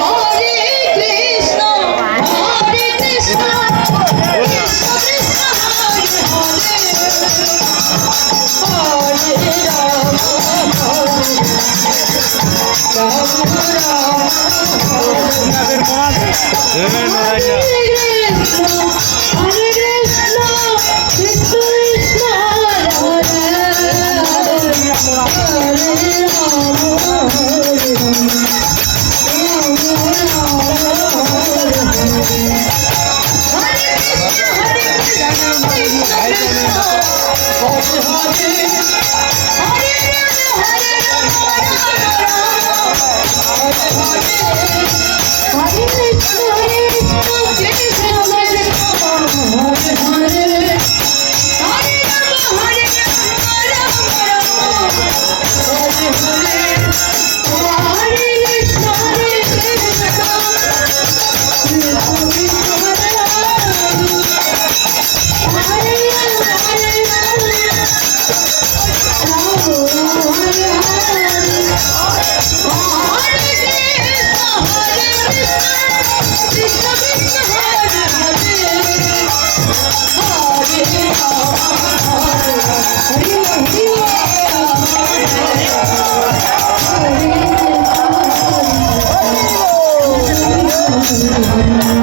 Hare Krishna Hare Krishna Hare 同城的们